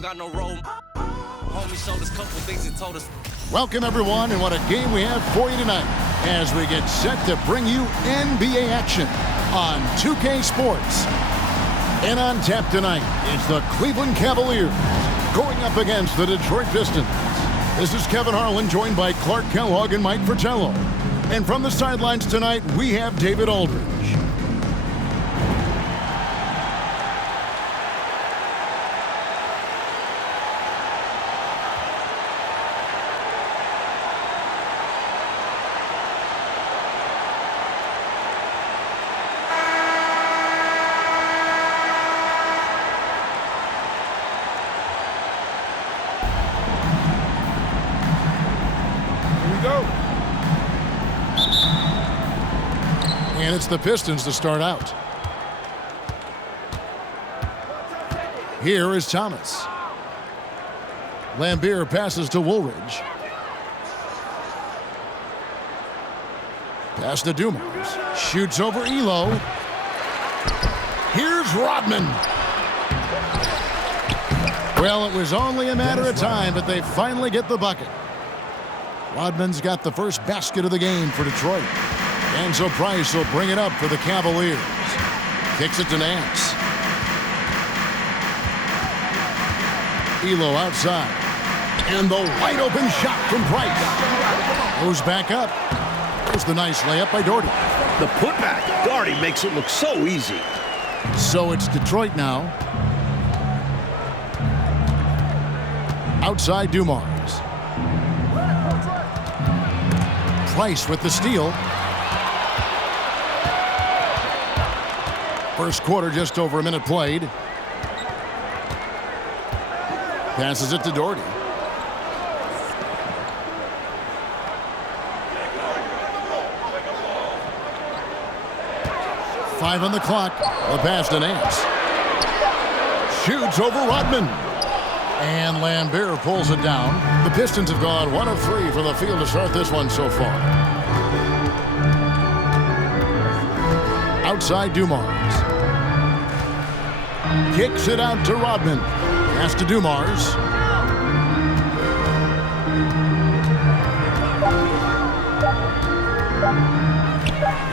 don't got no role. Homie showed us a couple things and told us. Welcome, everyone, and what a game we have for you tonight as we get set to bring you NBA action on 2K Sports. And on tap tonight is the Cleveland Cavaliers going up against the Detroit Pistons. This is Kevin Harlan, joined by Clark Kellogg and Mike Fratello. And from the sidelines tonight, we have David Aldridge. And it's the Pistons to start out. Here is Thomas. Lambeer passes to Woolridge. Pass to Dumars. Shoots over Elo. Here's Rodman. Well, it was only a matter of time, but they finally get the bucket. Rodman's got the first basket of the game for Detroit. And so Price will bring it up for the Cavaliers. Kicks it to Nance. Elo outside. And the wide open shot from Price. Goes back up. There's the nice layup by Doherty. The putback. Doherty makes it look so easy. So it's Detroit now. Outside Dumars. Price with the steal. First quarter, just over a minute played. Passes it to Doherty. Five on the clock. The pass to Nance. Shoots over Rodman. And Lambeer pulls it down. The Pistons have gone 1 of 3 from the field to start this one so far. Outside Dumars. Kicks it out to Rodman. Pass to Dumars.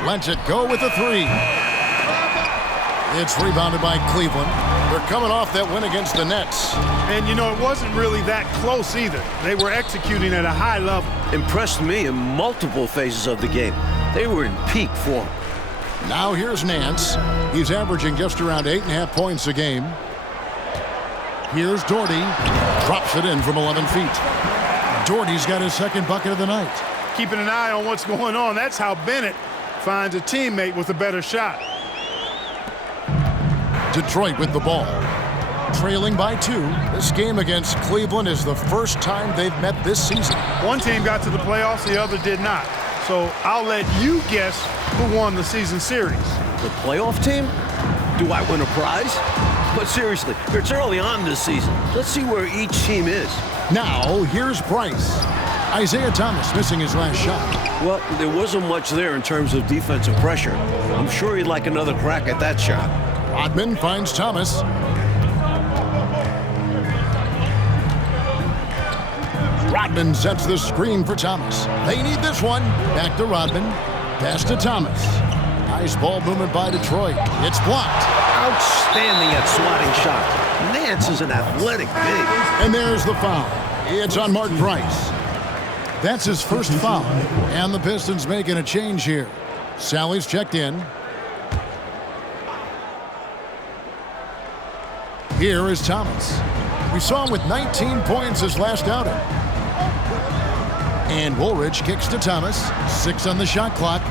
Lets it go with a 3. It's rebounded by Cleveland. They're coming off that win against the Nets. And, you know, it wasn't really that close either. They were executing at a high level. Impressed me in multiple phases of the game. They were in peak form. Now here's Nance. He's averaging just around 8.5 points a game. Here's Doherty. Drops it in from 11 feet. Doherty's got his second bucket of the night. Keeping an eye on what's going on. That's how Bennett finds a teammate with a better shot. Detroit with the ball. Trailing by 2. This game against Cleveland is the first time they've met this season. One team got to the playoffs, the other did not. So I'll let you guess who won the season series. The playoff team? Do I win a prize? But seriously, it's early on this season. Let's see where each team is. Now, here's Price. Isaiah Thomas missing his last shot. Well, there wasn't much there in terms of defensive pressure. I'm sure he'd like another crack at that shot. Rodman finds Thomas. Rodman sets the screen for Thomas. They need this one. Back to Rodman. Pass to Thomas. Nice ball movement by Detroit. It's blocked. Outstanding at swatting shots. Nance is an athletic big. And there's the foul. It's on Mark Price. That's his first foul. And the Pistons making a change here. Sally's checked in. Here is Thomas. We saw him with 19 points his last outing. And Woolridge kicks to Thomas. 6 on the shot clock.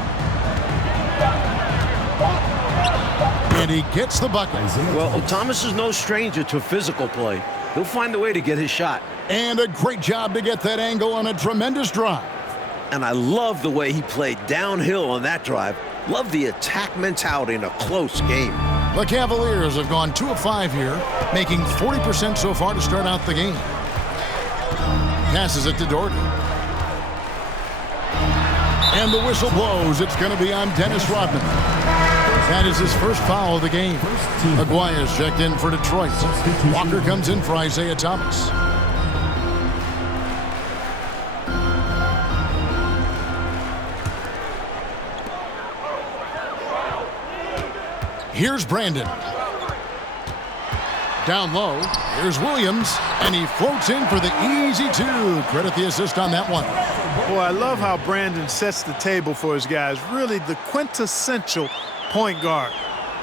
And he gets the bucket. Well, Thomas is no stranger to physical play. He'll find a way to get his shot. And a great job to get that angle on a tremendous drive. And I love the way he played downhill on that drive. Love the attack mentality in a close game. The Cavaliers have gone 2 of 5 here, making 40% so far to start out the game. Passes it to Doherty. And the whistle blows. It's going to be on Dennis Rodman. That is his first foul of the game. Aguirre's checked in for Detroit. Walker comes in for Isaiah Thomas. Here's Brandon. Down low, here's Williams, and he floats in for the easy two. Credit the assist on that one. Boy, I love how Brandon sets the table for his guys. Really the quintessential point guard.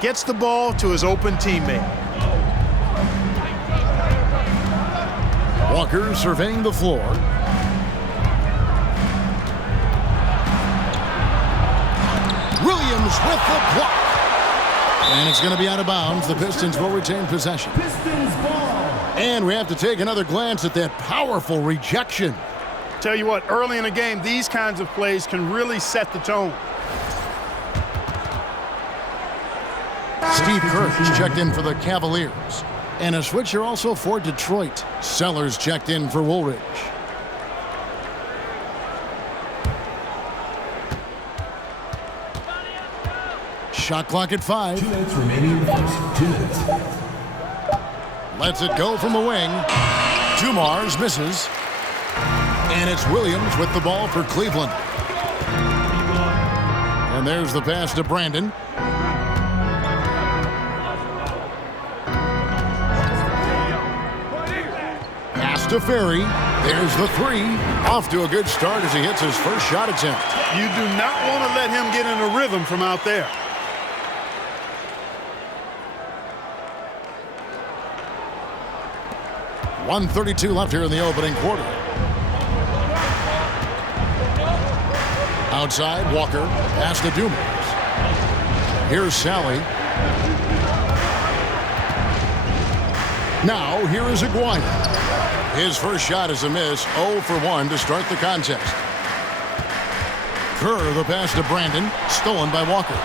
Gets the ball to his open teammate. Walker surveying the floor. Williams with the block. And it's going to be out of bounds. The Pistons will retain possession. Pistons ball. And we have to take another glance at that powerful rejection. Tell you what, early in the game, these kinds of plays can really set the tone. Steve Kerr's checked in for the Cavaliers. And a switcher also for Detroit. Sellers checked in for Woolridge. Shot clock at 5. 2 minutes remaining in the first. 2 minutes. Lets it go from the wing. Dumars misses. And it's Williams with the ball for Cleveland. And there's the pass to Brandon. Pass to Ferry. There's the three. Off to a good start as he hits his first shot attempt. You do not want to let him get in a rhythm from out there. .132 left here in the opening quarter. Outside, Walker. Pass to Dumars. Here's Sally. Now, here is Aguirre. His first shot is a miss. 0 for 1 to start the contest. Kerr, the pass to Brandon. Stolen by Walker.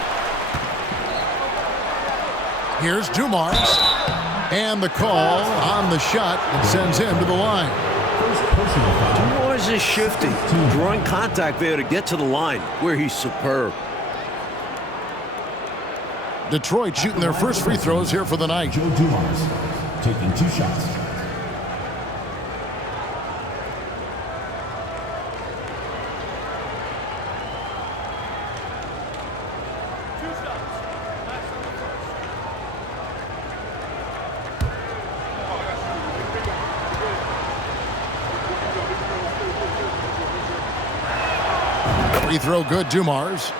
Here's Dumars. And the call on the shot that sends him to the line. Dumars is shifty, drawing contact there to get to the line, where he's superb. Detroit shooting their first free throws here for the night. Joe Dumars taking 2 shots. Free throw good, Dumars.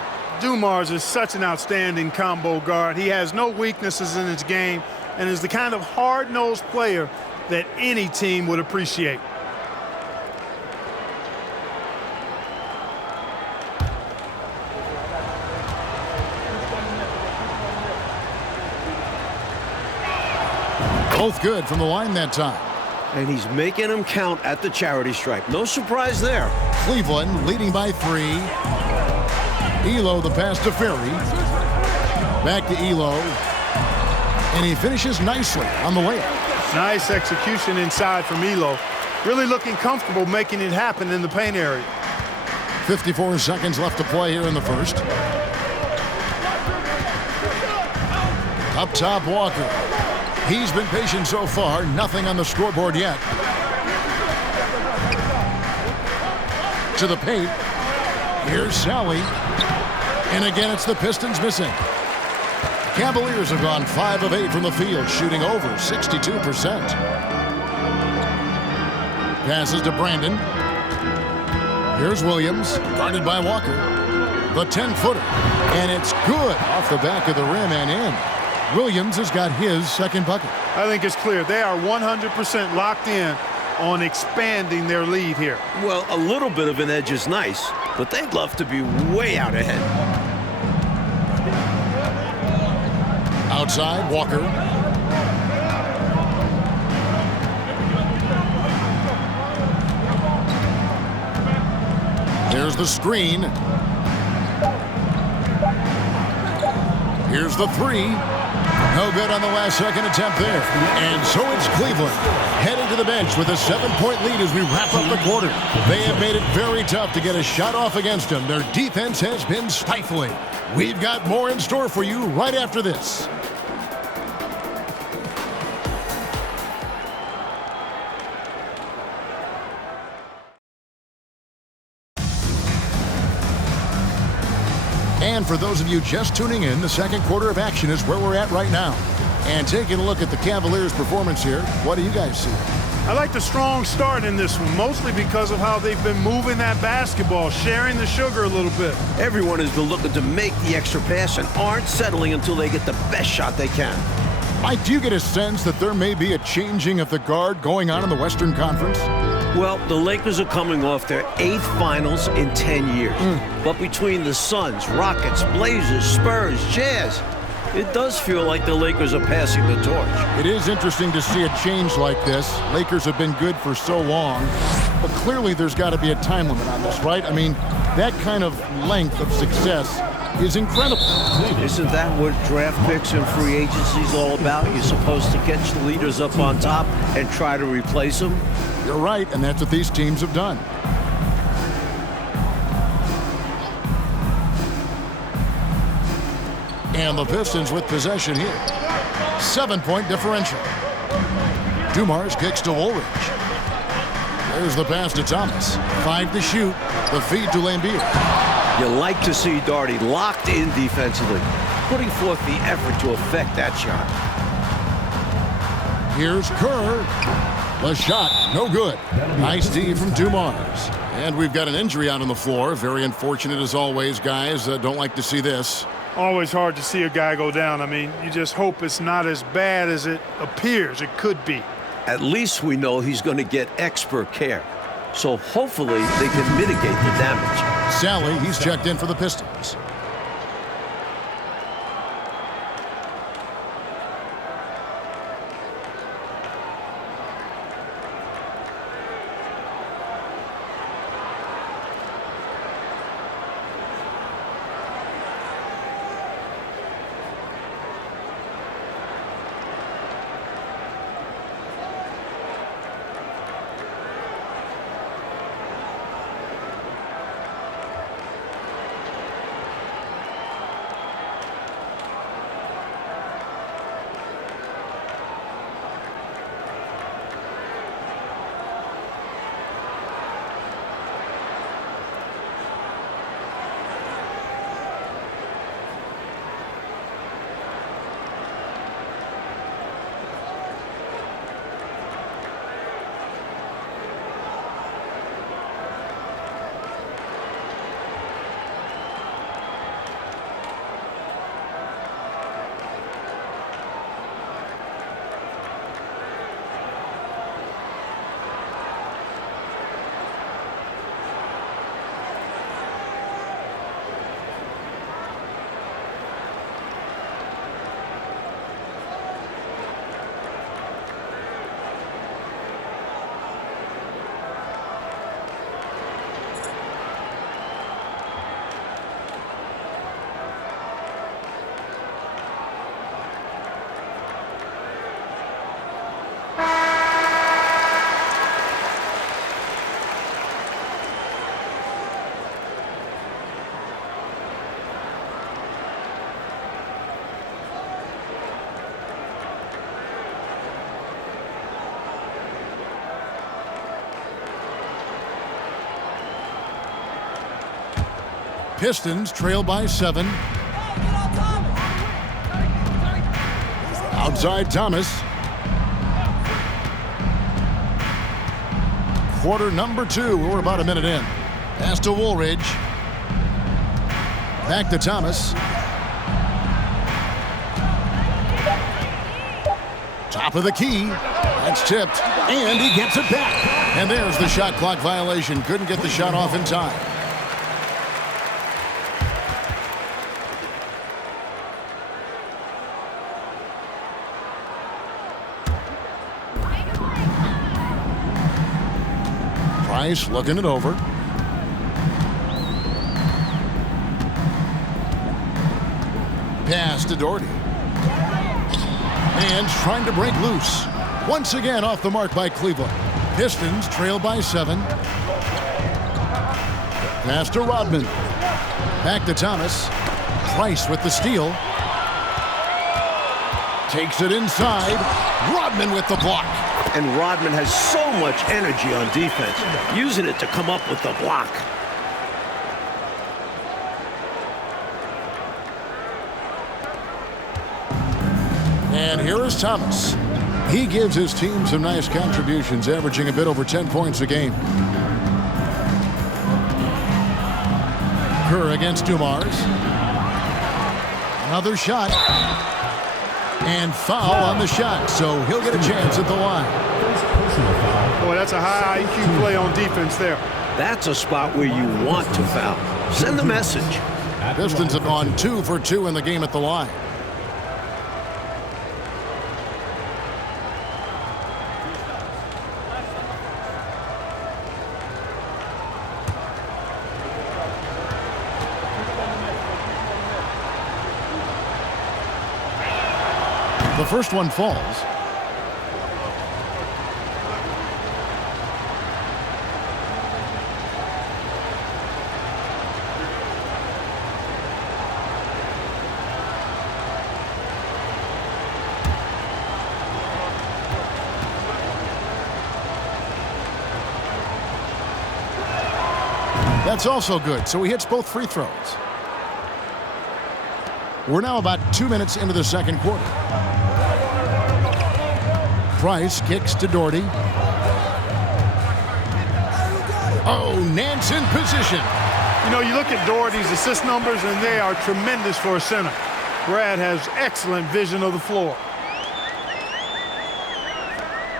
Dumars is such an outstanding combo guard. He has no weaknesses in his game and is the kind of hard-nosed player that any team would appreciate. Both good from the line that time. And he's making them count at the charity stripe. No surprise there. Cleveland leading by 3. Elo the pass to Ferry. Back to Elo. And he finishes nicely on the layup. Nice execution inside from Elo. Really looking comfortable making it happen in the paint area. 54 seconds left to play here in the first. Up top, Walker. He's been patient so far. Nothing on the scoreboard yet. To the paint. Here's Sally. And again, it's the Pistons missing. Cavaliers have gone 5 of 8 from the field, shooting over 62%. Passes to Brandon. Here's Williams, guarded by Walker. The 10-footer. And it's good off the back of the rim and in. Williams has got his second bucket. I think it's clear they are 100% locked in on expanding their lead here. Well, a little bit of an edge is nice, but they'd love to be way out ahead. Outside, Walker. There's the screen. Here's the three. No good on the last-second attempt there. And so it's Cleveland heading to the bench with a 7-point lead as we wrap up the quarter. They have made it very tough to get a shot off against them. Their defense has been stifling. We've got more in store for you right after this. And for those of you just tuning in, the second quarter of action is where we're at right now. And taking a look at the Cavaliers' performance here, what do you guys see? I like the strong start in this one, mostly because of how they've been moving that basketball, sharing the sugar a little bit. Everyone has been looking to make the extra pass and aren't settling until they get the best shot they can. Mike, do you get a sense that there may be a changing of the guard going on in the Western Conference? Well, the Lakers are coming off their 8th finals in 10 years. But between the Suns, Rockets, Blazers, Spurs, Jazz, it does feel like the Lakers are passing the torch. It is interesting to see a change like this. Lakers have been good for so long, but clearly there's got to be a time limit on this, right? I mean, that kind of length of success is incredible. Isn't that what draft picks and free agency is all about? You're supposed to get your leaders up on top and try to replace them? You're right, and that's what these teams have done. And the Pistons with possession here. 7-point differential. Dumars kicks to Woolridge. There's the pass to Thomas. 5 to shoot. The feed to Lambeer. You like to see Darty locked in defensively, putting forth the effort to affect that shot. Here's Kerr. The shot, no good. Nice D from Dumars. And we've got an injury out on the floor. Very unfortunate as always, guys. Don't like to see this. Always hard to see a guy go down. I mean, you just hope it's not as bad as it appears it could be. At least we know he's going to get expert care. So hopefully they can mitigate the damage. Sally, he's checked in for the Pistons. Pistons trail by 7. Outside Thomas. Quarter number 2. We're about a minute in. Pass to Woolridge. Back to Thomas. Top of the key. That's tipped. And he gets it back. And there's the shot clock violation. Couldn't get the shot off in time. Price looking it over. Pass to Doherty. And trying to break loose. Once again off the mark by Cleveland. Pistons trail by 7. Pass to Rodman. Back to Thomas. Price with the steal. Takes it inside. Rodman with the block. And Rodman has so much energy on defense, using it to come up with the block. And here is Thomas. He gives his team some nice contributions, averaging a bit over 10 points a game. Kerr against Dumars. Another shot. And foul on the shot, so he'll get a chance at the line. Boy, that's a high IQ play on defense there. That's a spot where you want to foul. Send the message. Pistons have gone 2 for 2 in the game at the line. The first one falls. That's also good, so he hits both free throws. We're now about 2 minutes into the second quarter. Price kicks to Doherty. Oh, Nance in position. You know, you look at Doherty's assist numbers, and they are tremendous for a center. Brad has excellent vision of the floor.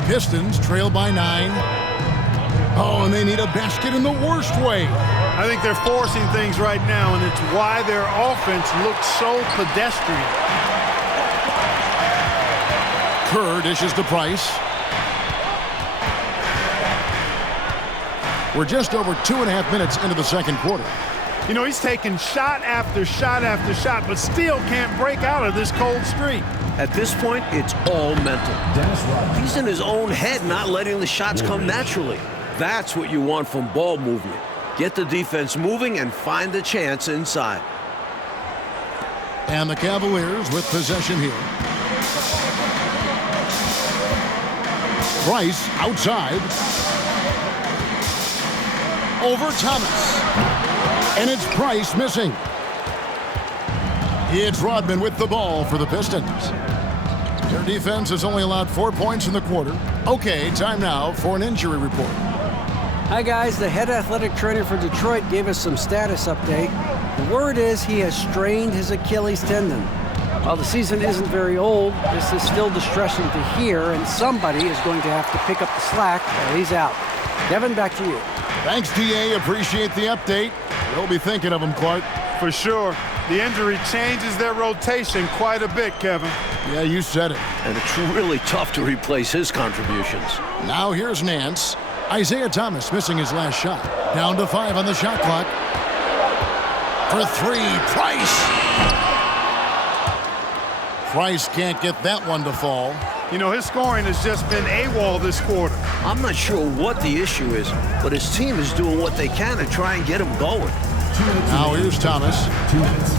Pistons trail by 9. Oh, and they need a basket in the worst way. I think they're forcing things right now, and it's why their offense looks so pedestrian. Kerr dishes to Price. We're just over 2.5 minutes into the second quarter. You know, he's taking shot after shot after shot, but still can't break out of this cold streak. At this point, it's all mental. He's in his own head, not letting the shots come naturally. That's what you want from ball movement. Get the defense moving and find the chance inside. And the Cavaliers with possession here. Price outside. Over Thomas. And it's Price missing. It's Rodman with the ball for the Pistons. Their defense has only allowed 4 points in the quarter. Okay, time now for an injury report. Hi guys, the head athletic trainer for Detroit gave us some status update. The word is he has strained his Achilles tendon. While the season isn't very old, this is still distressing to hear, and somebody is going to have to pick up the slack while he's out. Kevin, back to you. Thanks, DA. Appreciate the update. We'll be thinking of him, Clark. For sure. The injury changes their rotation quite a bit, Kevin. Yeah, you said it. And it's really tough to replace his contributions. Now here's Nance. Isaiah Thomas missing his last shot. Down to 5 on the shot clock. For 3, Price. Price can't get that one to fall. You know, his scoring has just been AWOL this quarter. I'm not sure what the issue is, but his team is doing what they can to try and get him going. Now here's Thomas. 2 minutes.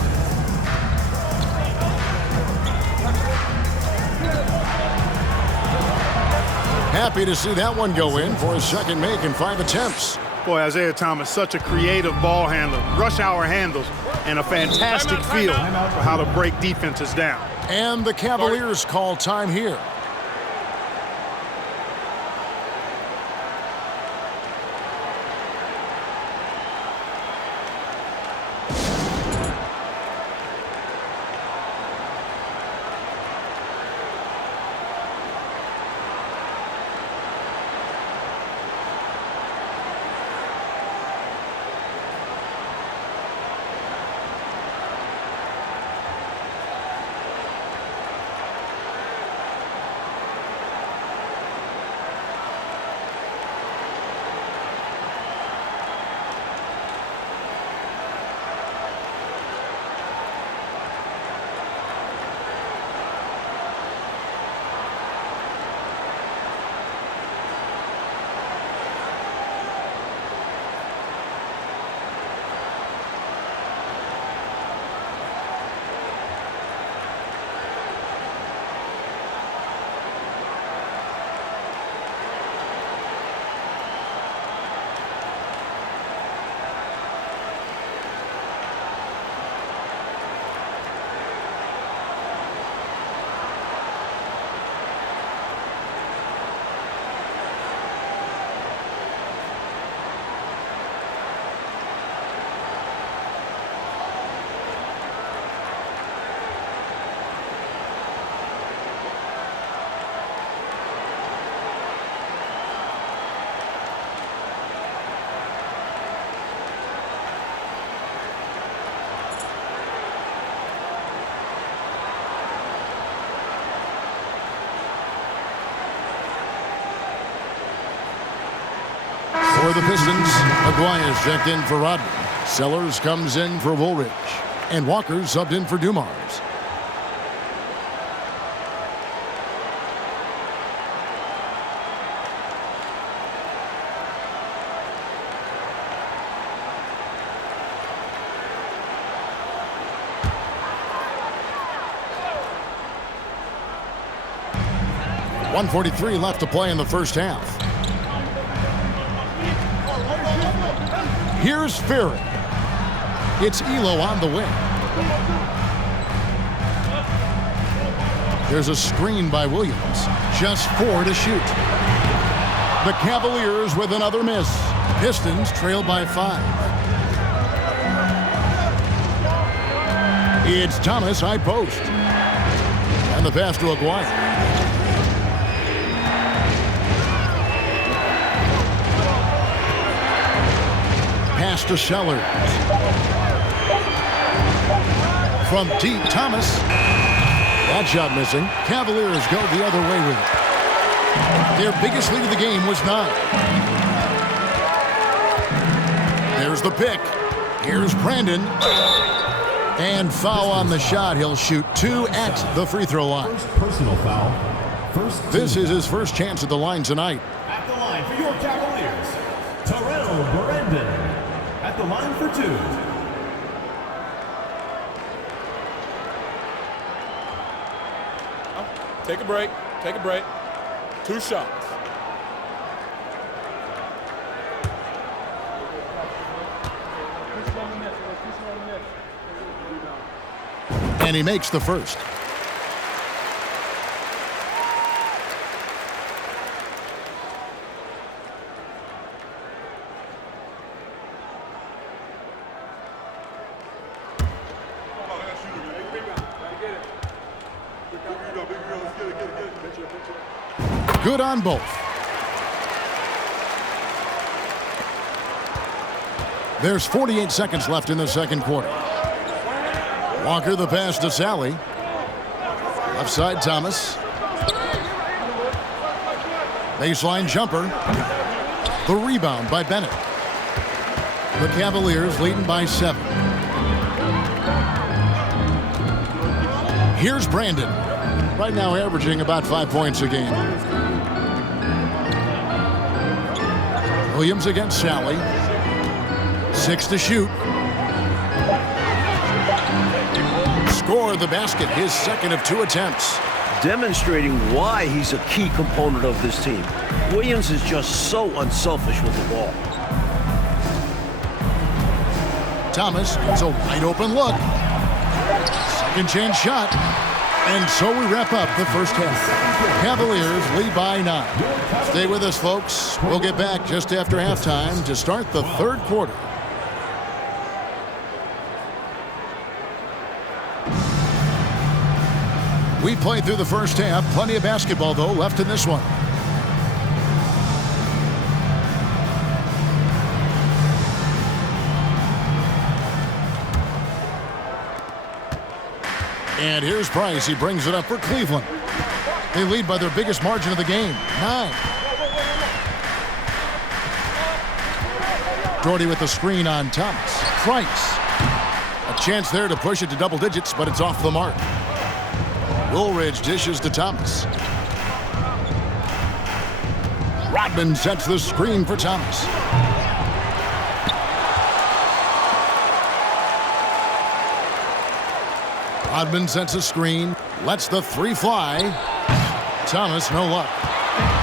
Happy to see that one go in for his second make in 5 attempts. Boy, Isaiah Thomas, such a creative ball handler. Rush hour handles and a fantastic feel for how to break defenses down. And the Cavaliers call time here. For the Pistons, Aguirre's checked in for Rodman. Sellers comes in for Woolridge. And Walker subbed in for Dumars. .143 left to play in the first half. Here's Ferry. It's Elo on the wing. There's a screen by Williams. Just 4 to shoot. The Cavaliers with another miss. Pistons trail by 5. It's Thomas high post. And the pass to Aguirre. Pass to Sellers. From deep, Thomas. That shot missing. Cavaliers go the other way with it. Their biggest lead of the game was 9. There's the pick. Here's Brandon. And foul on the shot. He'll shoot 2 at the free throw line. First personal foul. This is his first chance at the line tonight. At the line for your Cavaliers, Terrell Brandon. At the line for 2. Take a break. Take a break. 2 shots. And he makes the first. Good on both. There's 48 seconds left in the second quarter. Walker the pass to Sally. Left side Thomas. Baseline jumper. The rebound by Bennett. The Cavaliers leading by 7. Here's Brandon. Right now averaging about 5 points a game. Williams against Sally. 6 to shoot. Score the basket, his second of 2 attempts. Demonstrating why he's a key component of this team. Williams is just so unselfish with the ball. Thomas gets a wide open look. Second chance shot. And so we wrap up the first half. Cavaliers lead by 9. Stay with us, folks. We'll get back just after halftime to start the third quarter. We played through the first half. Plenty of basketball, though, left in this one. And here's Price. He brings it up for Cleveland. They lead by their biggest margin of the game, 9. Doherty with the screen on Thomas. Price. A chance there to push it to double digits, but it's off the mark. Woolridge dishes to Thomas. Rodman sets the screen for Thomas. Rodman sets a screen, lets the 3 fly. Thomas, no luck.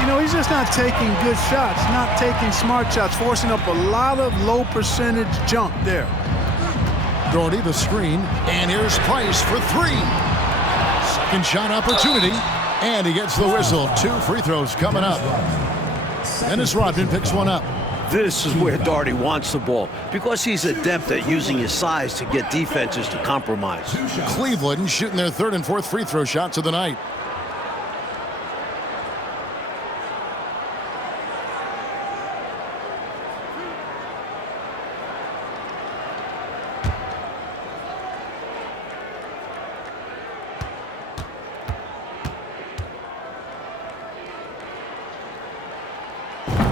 You know, he's just not taking good shots, not taking smart shots, forcing up a lot of low percentage jump there. Doherty the screen, and here's Price for 3. Second shot opportunity, and he gets the whistle. 2 free throws coming up. Dennis Rodman picks one up. This is where Doherty wants the ball because he's adept at using his size to get defenses to compromise. Cleveland shooting their 3rd and 4th free throw shots of the night.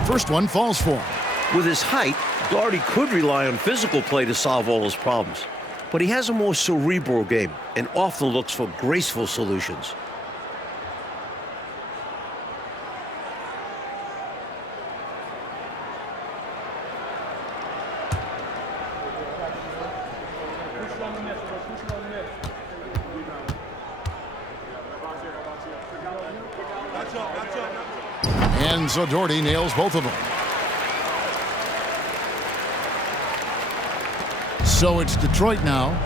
First one falls for him. With his height, Gardy could rely on physical play to solve all his problems. But he has a more cerebral game and often looks for graceful solutions. And so Doherty nails both of them. So it's Detroit now.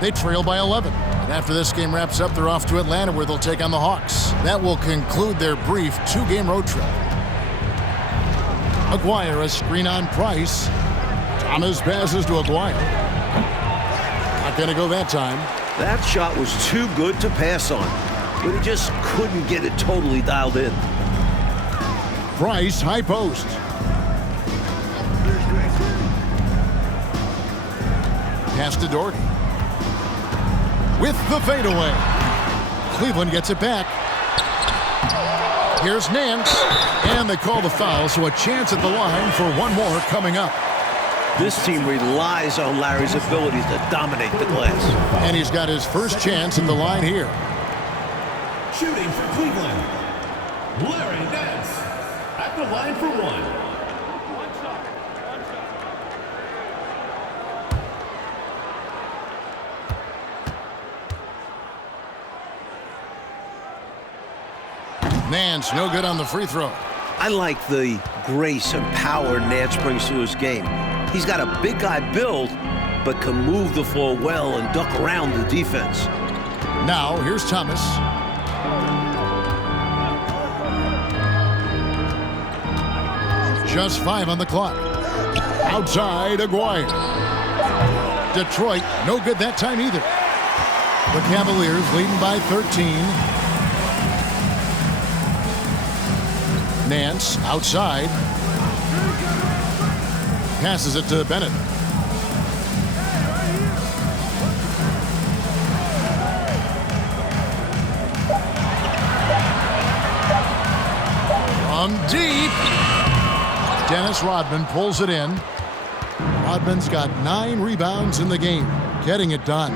They trail by 11. And after this game wraps up, they're off to Atlanta where they'll take on the Hawks. That will conclude their brief two-game road trip. Aguirre, a screen on Price. Thomas passes to Aguirre. Not going to go that time. That shot was too good to pass on, but he just couldn't get it totally dialed in. Price, high post. Pass to Doherty. With the fadeaway. Cleveland gets it back. Here's Nance. And they call the foul, so a chance at the line for one more coming up. This team relies on Larry's abilities to dominate the glass. And he's got his first chance at the line here. Shooting for Cleveland, Larry Nance at the line for one. Nance, no good on the free throw. I like the grace and power Nance brings to his game. He's got a big guy build, but can move the floor well and duck around the defense. Now, here's Thomas. Just 5 on the clock. Outside, Aguirre. Detroit, no good that time either. The Cavaliers leading by 13. Nance outside. Passes it to Bennett. From deep. Dennis Rodman pulls it in. Rodman's got 9 rebounds in the game, getting it done.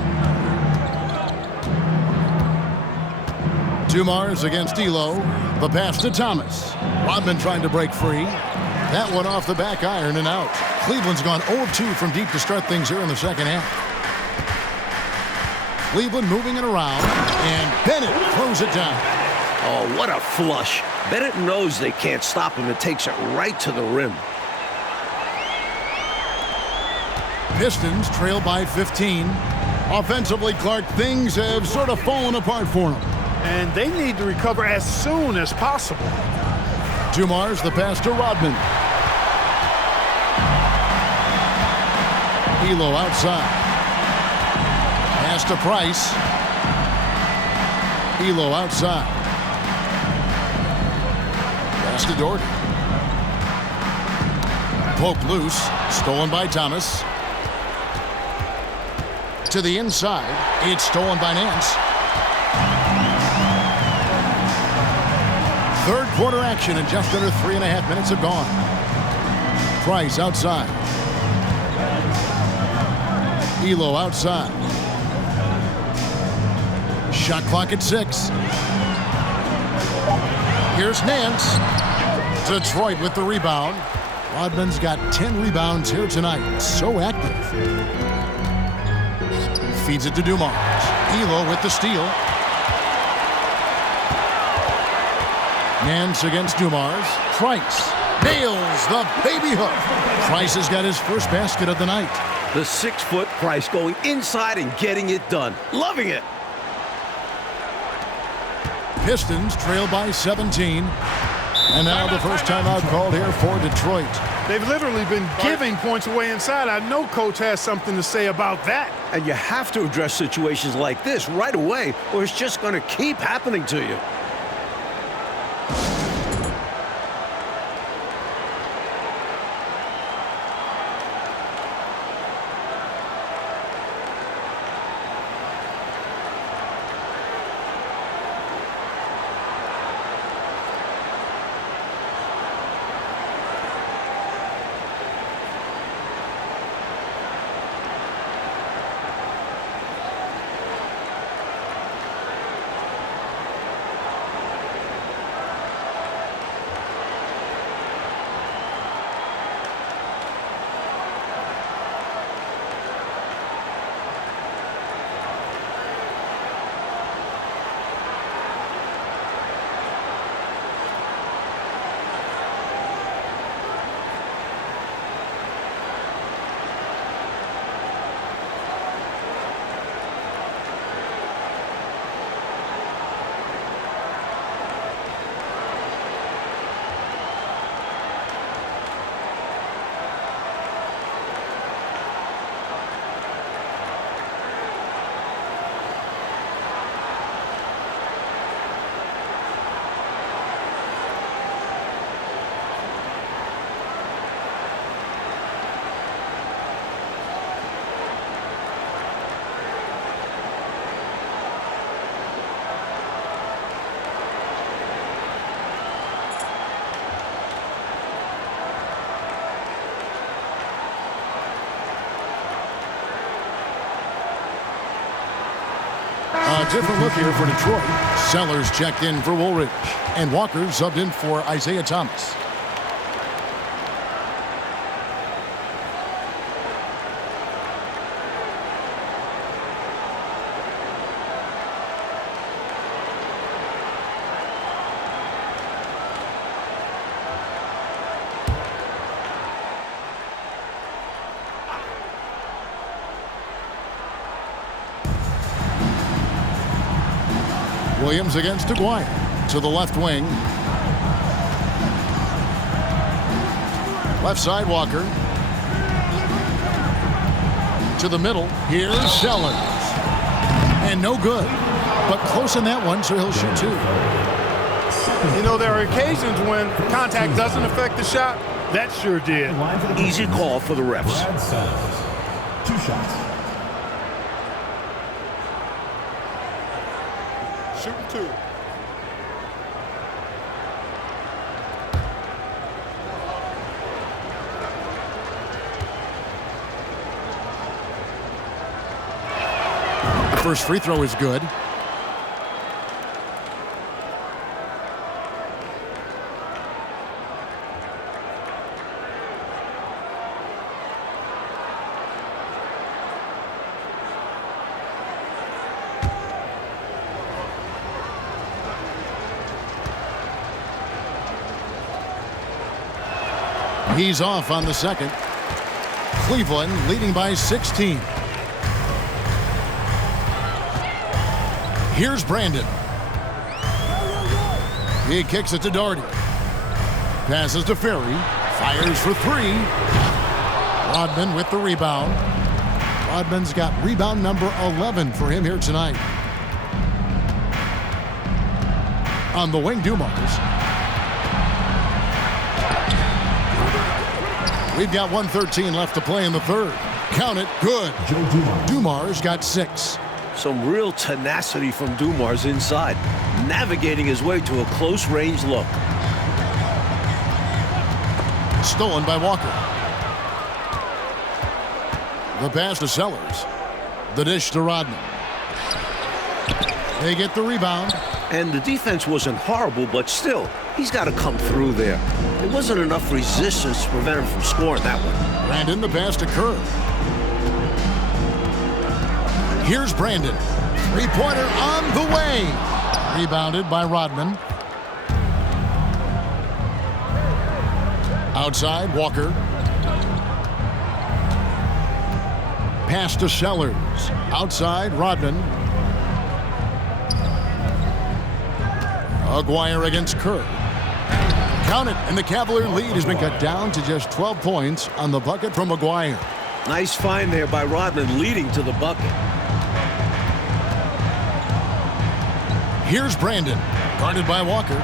Dumars against Elo. The pass to Thomas. Rodman trying to break free. That one off the back iron and out. Cleveland's gone 0-2 from deep to start things here in the second half. Cleveland moving it around, and Bennett throws it down. Oh, what a flush. Bennett knows they can't stop him and takes it right to the rim. Pistons trail by 15. Offensively, Clark, things have sort of fallen apart for them. And they need to recover as soon as possible. Dumars, the pass to Rodman. Elo outside. Pass to Price. Elo outside. Pass to Doherty. Poked loose. Stolen by Thomas. To the inside. It's stolen by Nance. Third quarter action, and just under 3.5 minutes have gone. Price outside. Elo outside. Shot clock at 6. Here's Nance. Detroit with the rebound. Rodman's got 10 rebounds here tonight. So active. Feeds it to Dumars. Elo with the steal. Nance against Dumars. Price nails the baby hook. Price has got his first basket of the night. The 6-foot Price going inside and getting it done. Loving it. Pistons trail by 17. And now the first timeout called here for Detroit. They've literally been giving points away inside. I know Coach has something to say about that. And you have to address situations like this right away, or it's just going to keep happening to you. different look here for Detroit. Sellers checked in for Woolridge, and Walker subbed in for Isaiah Thomas. Williams against Aguirre to the left wing. Left side, Walker. To the middle. Here's Sellers. And no good. But close in that one, so he'll shoot two. You know, there are occasions when contact doesn't affect the shot. That sure did. Easy call for the refs. Brad Sellers. 2 shots. Shooting 2. The first free throw is good. He's off on the second. Cleveland leading by 16. Here's Brandon. He kicks it to Doherty. Passes to Ferry. Fires for 3. Rodman with the rebound. Rodman's got rebound number 11 for him here tonight. On the wing, Dumars. We've got 1:13 left to play in the third. Count it. Good. Dumars got 6. Some real tenacity from Dumars inside, navigating his way to a close-range look. Stolen by Walker. The pass to Sellers. The dish to Rodman. They get the rebound. And the defense wasn't horrible, but still, he's got to come through there. There wasn't enough resistance to prevent him from scoring that one. Brandon, the pass to Kerr. Here's Brandon. Three-pointer on the way. Rebounded by Rodman. Outside, Walker. Pass to Sellers. Outside, Rodman. Aguirre against Kerr. Count it, and the Cavalier lead has been cut down to just 12 points on the bucket from Aguirre. Nice find there by Rodman, leading to the bucket. Here's Brandon, guarded by Walker.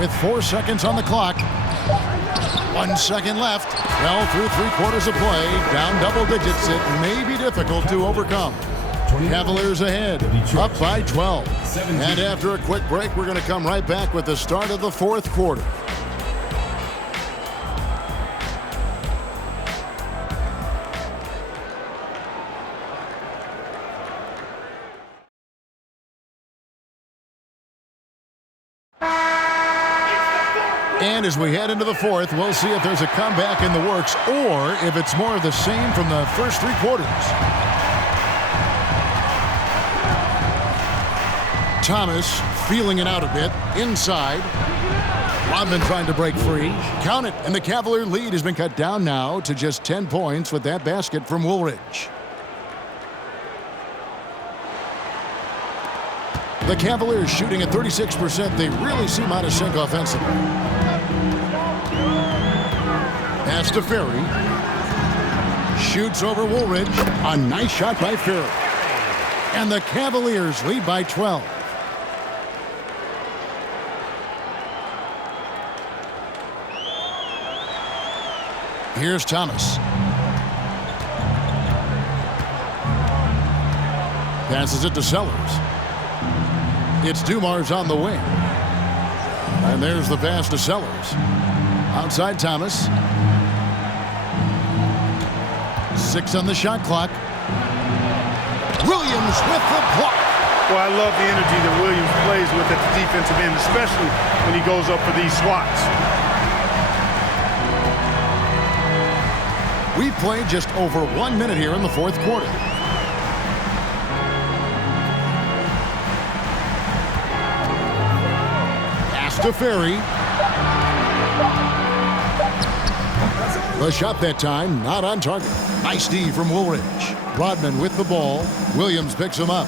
With 4 seconds on the clock. 1 second left. Well, through 3/4 of play, down double digits, it may be difficult to overcome. Cavaliers ahead, up by 12. And after a quick break, we're going to come right back with the start of the 4th quarter. And as we head into the 4th, we'll see if there's a comeback in the works or if it's more of the same from the first 3 quarters. Thomas feeling it out a bit. Inside. Rodman trying to break free. Count it, and the Cavalier lead has been cut down now to just 10 points with that basket from Woolridge. The Cavaliers shooting at 36%. They really seem out of sync offensively. Pass to Ferry. Shoots over Woolridge. A nice shot by Ferry. And the Cavaliers lead by 12. Here's Thomas. Passes it to Sellers. It's Dumars on the wing. And there's the pass to Sellers. Outside Thomas. 6 on the shot clock. Williams with the block. Well, I love the energy that Williams plays with at the defensive end, especially when he goes up for these swats. We've played just over 1 minute here in the fourth quarter. Pass to Ferry. The shot that time, not on target. Nice D from Woolridge. Rodman with the ball. Williams picks him up.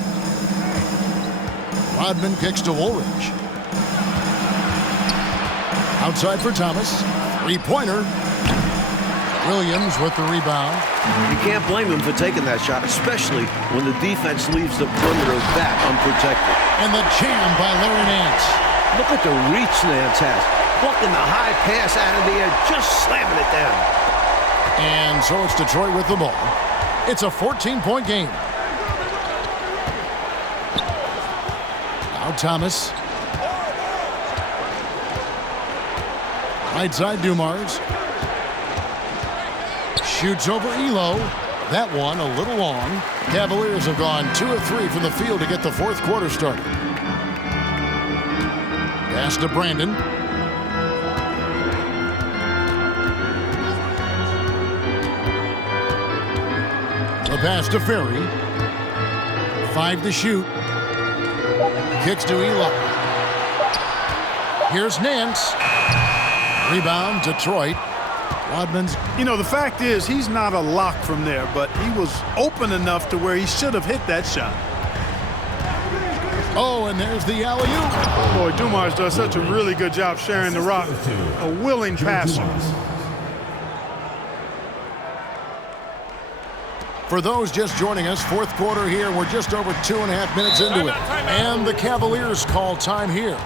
Rodman kicks to Woolridge. Outside for Thomas. Three-pointer. Williams with the rebound. You can't blame him for taking that shot, especially when the defense leaves the perimeter that unprotected. And the jam by Larry Nance. Look at the reach Nance has. Blocking the high pass out of the air, just slamming it down. And so it's Detroit with the ball. It's a 14-point game. Now Thomas. Right side Dumars. Shoots over Elo. That one a little long. Cavaliers have gone 2 of 3 from the field to get the fourth quarter started. Pass to Brandon. The pass to Ferry. 5 to shoot. Kicks to Elo. Here's Nance. Rebound, Detroit. Rodman's. You know, the fact is he's not a lock from there, but he was open enough to where he should have hit that shot. Oh, and there's the alley-oop. Boy, Dumars does such a really good job sharing the rock. A willing passer. For those just joining us, fourth quarter here. We're just over 2.5 minutes into it. And the Cavaliers call time here.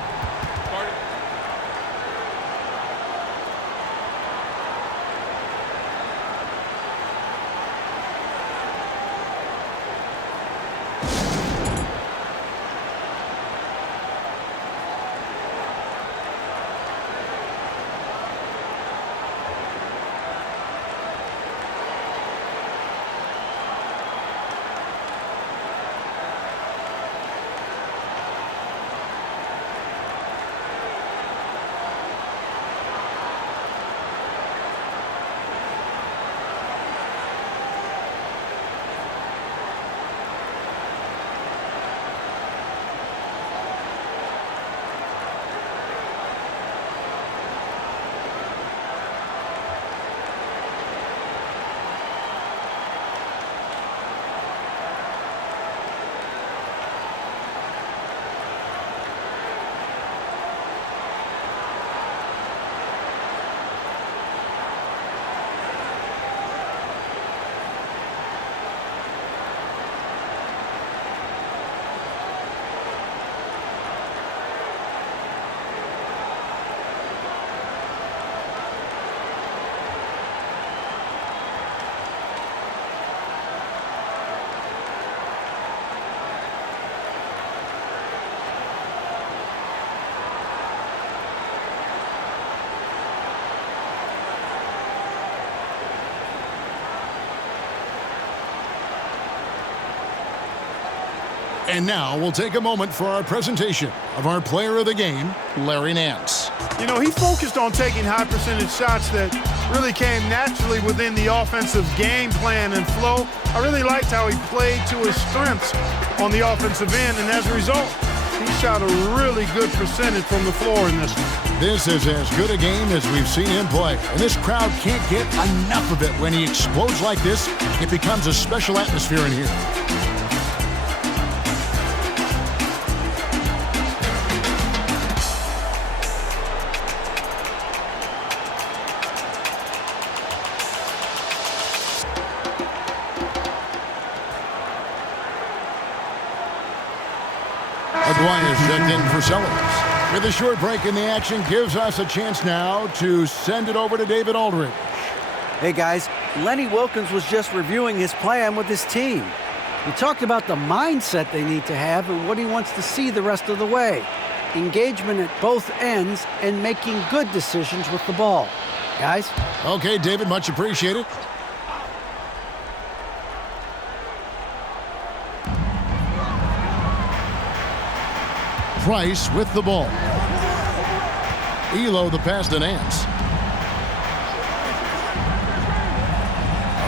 And now we'll take a moment for our presentation of our player of the game, Larry Nance. You know, he focused on taking high percentage shots that really came naturally within the offensive game plan and flow. I really liked how he played to his strengths on the offensive end, and as a result, he shot a really good percentage from the floor in this one. This is as good a game as we've seen him play, and this crowd can't get enough of it. When he explodes like this, it becomes a special atmosphere in here. Aguirre's checked in for Sellers. With a short break in the action, gives us a chance now to send it over to David Aldridge. Hey guys, Lenny Wilkins was just reviewing his plan with his team. He talked about the mindset they need to have and what he wants to see the rest of the way. Engagement at both ends and making good decisions with the ball. Guys? Okay, David, much appreciated. Price with the ball. Elo the pass to Nance.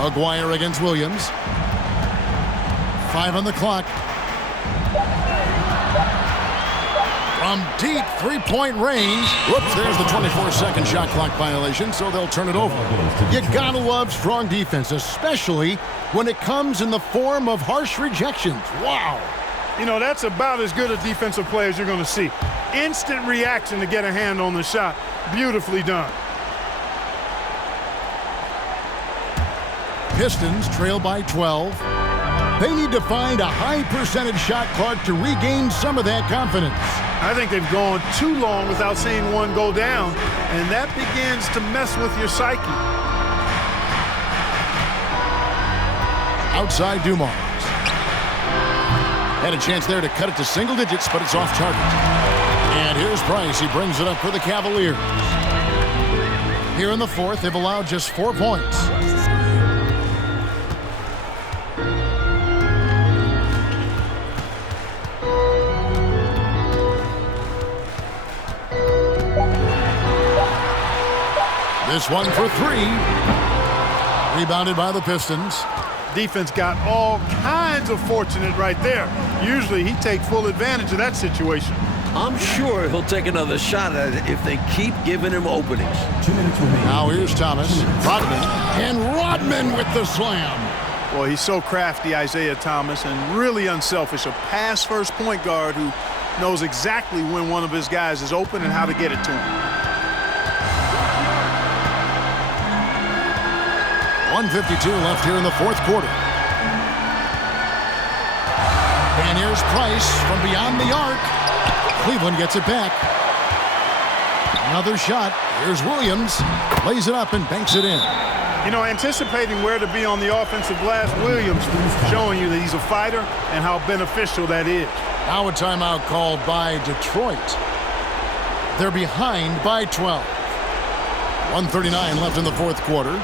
Aguirre against Williams. 5 on the clock. From deep three-point range. Whoops, there's the 24-second shot clock violation, so they'll turn it over. You gotta love strong defense, especially when it comes in the form of harsh rejections. Wow. You know, that's about as good a defensive play as you're going to see. Instant reaction to get a hand on the shot. Beautifully done. Pistons trail by 12. They need to find a high percentage shot, Clark, to regain some of that confidence. I think they've gone too long without seeing one go down, and that begins to mess with your psyche. Outside Dumars. Had a chance there to cut it to single digits, but it's off target. And here's Price. He brings it up for the Cavaliers. Here in the fourth, they've allowed just 4 points. This one for 3. Rebounded by the Pistons. Defense got all kinds of fortunate right there. Usually he takes full advantage of that situation. I'm sure he'll take another shot at it if they keep giving him openings. 2 minutes remaining. Now here's Thomas. Rodman. And Rodman with the slam. Well, he's so crafty, Isaiah Thomas, and really unselfish. A pass-first point guard who knows exactly when one of his guys is open and how to get it to him. 1:52 left here in the fourth quarter. And here's Price from beyond the arc. Cleveland gets it back. Another shot. Here's Williams. Lays it up and banks it in. You know, anticipating where to be on the offensive glass, Williams showing you that he's a fighter and how beneficial that is. Now a timeout called by Detroit. They're behind by 12. 1:39 left in the fourth quarter.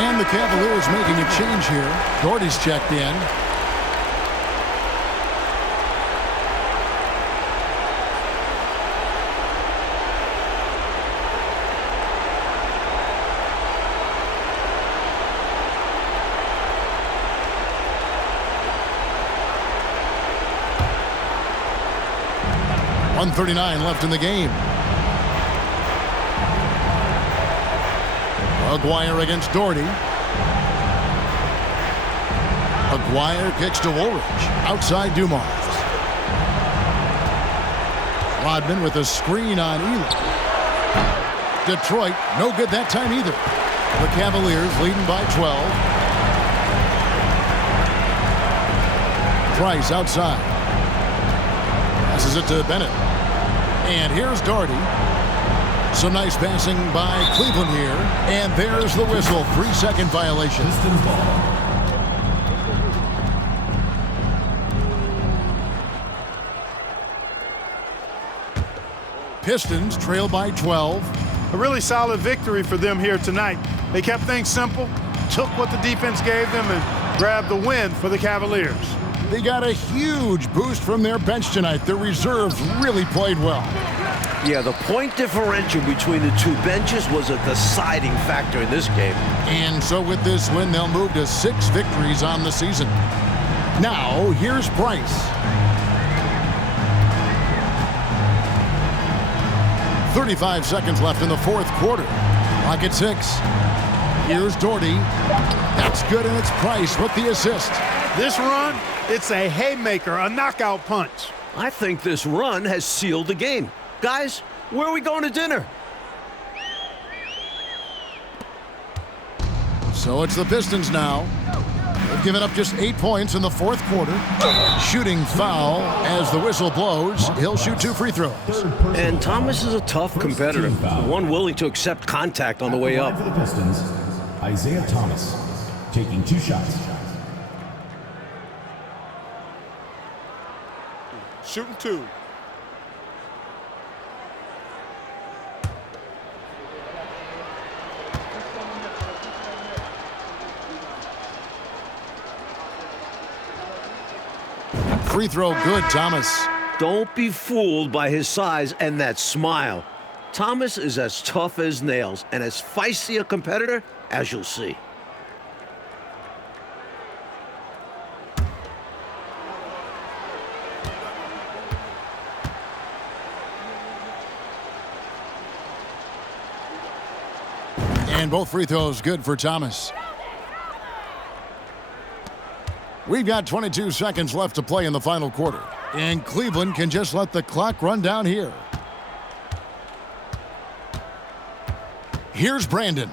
And the Cavaliers making a change here. Doherty's checked in. .139 left in the game. Aguirre against Doherty. Aguirre kicks to Woolridge. Outside Dumars. Rodman with a screen on Elo. Detroit, no good that time either. The Cavaliers leading by 12. Price outside. Passes it to Bennett. And here's Doherty. Some nice passing by Cleveland here. And there's the whistle. 3-second violation. Pistons ball. Pistons trail by 12. A really solid victory for them here tonight. They kept things simple, took what the defense gave them, and grabbed the win for the Cavaliers. They got a huge boost from their bench tonight. Their reserves really played well. Yeah, the point differential between the two benches was a deciding factor in this game. And so with this win, they'll move to 6 victories on the season. Now, here's Price. 35 seconds left in the fourth quarter. Clock at 6. Here's Doherty. That's good, and it's Price with the assist. This run, it's a haymaker, a knockout punch. I think this run has sealed the game. Guys, where are we going to dinner? So it's the Pistons now. They've given up just 8 points in the fourth quarter. Shooting foul as the whistle blows. He'll shoot 2 free throws. And Thomas is a tough competitor, one willing to accept contact on the way up. For the Pistons, Isaiah Thomas taking 2 shots. Shooting 2. Free throw good, Thomas. Don't be fooled by his size and that smile. Thomas is as tough as nails and as feisty a competitor as you'll see. And both free throws good for Thomas. We've got 22 seconds left to play in the final quarter. And Cleveland can just let the clock run down here. Here's Brandon.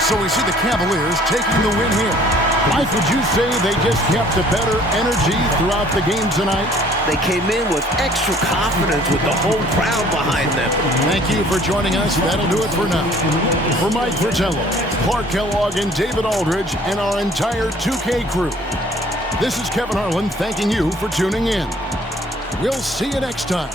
So we see the Cavaliers taking the win here. Mike, would you say they just kept a better energy throughout the game tonight? They came in with extra confidence with the whole crowd behind them. Thank you for joining us. That'll do it for now. For Mike Fratello, Clark Kellogg, and David Aldridge, and our entire 2K crew, this is Kevin Harlan thanking you for tuning in. We'll see you next time.